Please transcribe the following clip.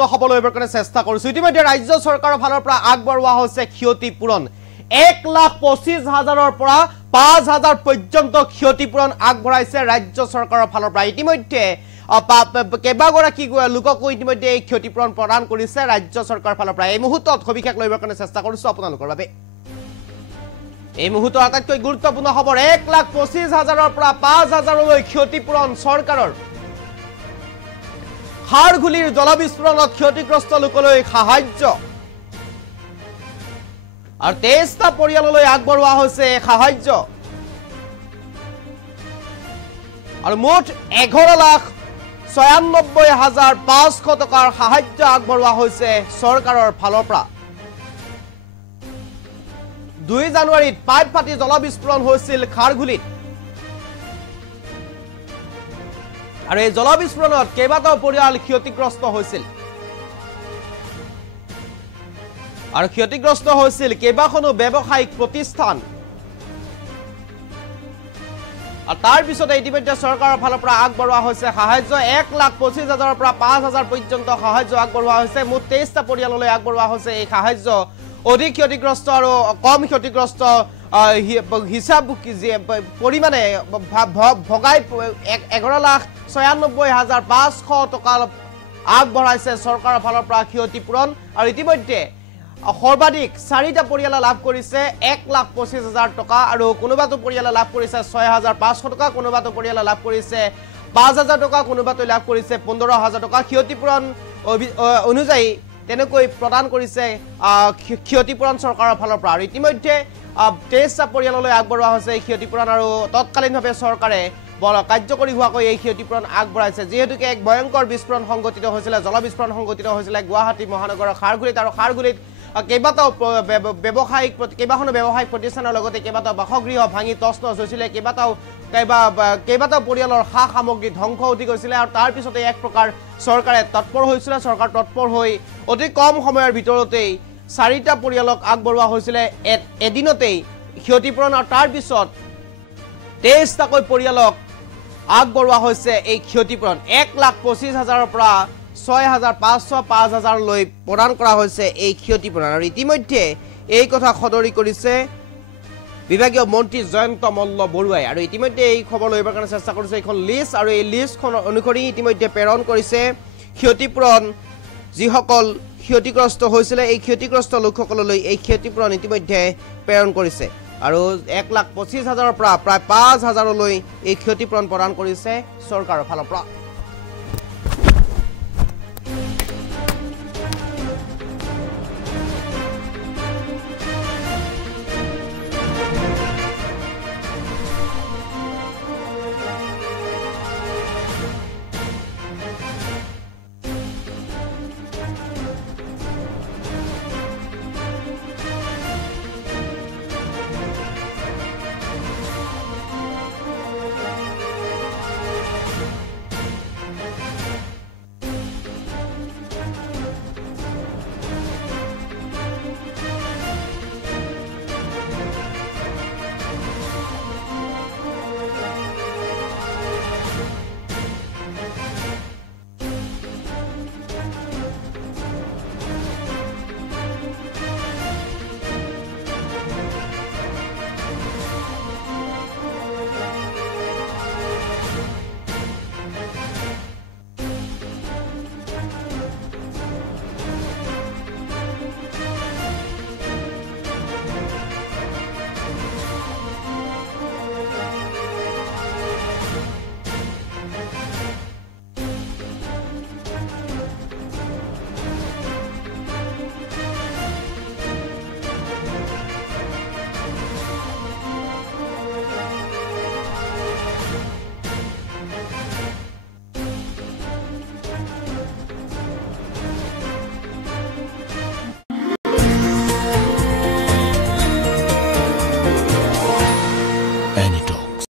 হবলৈ কাৰণে চেষ্টা কৰিছো ইতিমধ্যে ৰাজ্য চৰকাৰৰ ফালৰ পৰা আগবঢ়োৱা হৈছে ক্ষতিপূৰণ 1,25,000ৰ পৰা 5,000 পৰ্যন্ত ক্ষতিপূৰণ আগবঢ়াইছে ৰাজ্য চৰকাৰৰ ফালৰ পৰা ইতিমধ্যে কেবাগৰাকী লোকক ইতিমধ্যে এই ক্ষতিপূৰণ প্ৰদান কৰিছে ৰাজ্য চৰকাৰৰ ফালৰ পৰা এই মুহূৰ্তত সবিশেষ লবৰ কাৰণে চেষ্টা কৰিছো আপোনালোকৰ বাবে এই মুহূৰ্তৰ আটাইতকৈ গুৰুত্বপূৰ্ণ খবৰ 1,25,000ৰ পৰা 5,000লৈ ক্ষতিপূৰণ চৰকাৰৰ খাৰঘুলিৰ জলবিস্ফোৰণত ক্ষতিগ্ৰস্ত লোকলৈ সাহায্য আৰু 23টা পৰিয়াললৈ আগবঢ়োৱা হৈছে সাহায্য আৰু মুঠ 11,96,500 টকাৰ সাহায্য আগবঢ়োৱা হৈছে চৰকাৰৰ ফালৰ পৰা 2 জানুৱাৰীত পাইপ ফাটি জলবিস্ফোৰণ হৈছিল খাৰঘুলিত আৰু এই জলবিস্ফোৰণত কেইবাটাও পৰিয়াল ক্ষতিগ্ৰস্ত হৈছিল আৰু ক্ষতিগ্ৰস্ত হৈছিল কেইবাখনো ব্যৱসায়িক প্ৰতিষ্ঠান আৰু তাৰ পিছতে ইতিমধ্যে চৰকাৰৰ ফালৰ পৰা আগবঢ়োৱা হৈছে সাহায্য 1,25,000ৰ পৰা 5,000 পৰ্যন্ত সাহায্য আগবঢ়োৱা হৈছে মুঠ 23টা পৰিয়াললৈ আগবঢ়োৱা হৈছে এই সাহায্য অধিক ক্ষতিগ্ৰস্ত আৰু কম ক্ষতিগ্ৰস্ত হিসাব পৰিমাণে ভগাই 11,96,500 টকা আগবঢ়াইছে চৰকাৰৰ ফালৰ পৰা ক্ষতিপূৰণ আৰু ইতিমধ্যে সৰ্বাধিক 4টা পৰিয়ালে লাভ কৰিছে 1,25,000 টকা আৰু কোনোবাটো পৰিয়ালে লাভ কৰিছে 6,500 টকা কোনোবাটো পৰিয়ালে লাভ কৰিছে 5,000 টকা কোনোবাটো লাভ কৰিছে 15,000 টকা ক্ষতিপূৰণ অনুযায়ী তেনেকৈ প্ৰদান কৰিছে ক্ষতিপূৰণ চৰকাৰৰ ফালৰ পৰা আৰু ইতিমধ্যে 23টা পৰিয়াললৈ আগবঢ়োৱা হৈছে এই ক্ষতিপূৰণ আৰু তৎকালীনভাৱে চৰকাৰে কাৰ্যকৰী হোৱাকৈ এই ক্ষতিপূৰণ আগবঢ়াইছে যিহেতুকে এক ভয়ংকৰ বিস্ফোৰণ সংঘটিত হৈছিল জলবিস্ফোৰণ সংঘটিত হৈছিল গুৱাহাটী মহানগৰৰ খাৰঘুলিত আৰু খাৰঘুলিত কেইবাটাও ব্যৱসায়িক প্ৰতিষ্ঠানৰ লগতে কেইবাটাও বাসগৃহ ভাঙি তছনছ হৈছিল কেইবাটাও পৰিয়ালৰ সা সামগ্ৰী ধ্বংস উঠি গৈছিল আৰু তাৰ পিছতে এক প্ৰকাৰ চৰকাৰে তৎপৰ হৈছিল চৰকাৰ তৎপৰ হৈ অতি কম সময়ৰ ভিতৰতেই 4টা পৰিয়ালক আগবঢ়োৱা হৈছিল এদিনতেই ক্ষতিপূৰণ আৰু তাৰ পিছত 23টাকৈ পৰিয়ালক আগবঢ়োৱা হৈছে এই ক্ষতিপূৰণ 1,25,000ৰ পৰা 6,500 5,000 লৈ প্ৰদান কৰা হৈছে এই ক্ষতিপূৰণ আৰু ইতিমধ্যে এই কথা সদৰি কৰিছে বিভাগীয় মন্ত্ৰী জয়ন্ত মল্ল বৰুৱাই আৰু ইতিমধ্যে এই খবৰ লবৰ কাৰণে চেষ্টা কৰিছে এখন লিষ্ট আৰু এই লিষ্টখন অনুসৰি ইতিমধ্যে প্ৰেৰণ কৰিছে ক্ষতিপূৰণ যিসকল ক্ষতিগ্ৰস্ত হৈছিল এই ক্ষতিগ্ৰস্ত লোকসকললৈ এই ক্ষতিপূৰণ ইতিমধ্যে প্ৰেৰণ কৰিছে আৰু 1,25,000ৰ পৰা প্ৰায় 5,000লৈ এই ক্ষতিপূৰণ প্ৰদান কৰিছে চৰকাৰৰ ফালৰ পৰা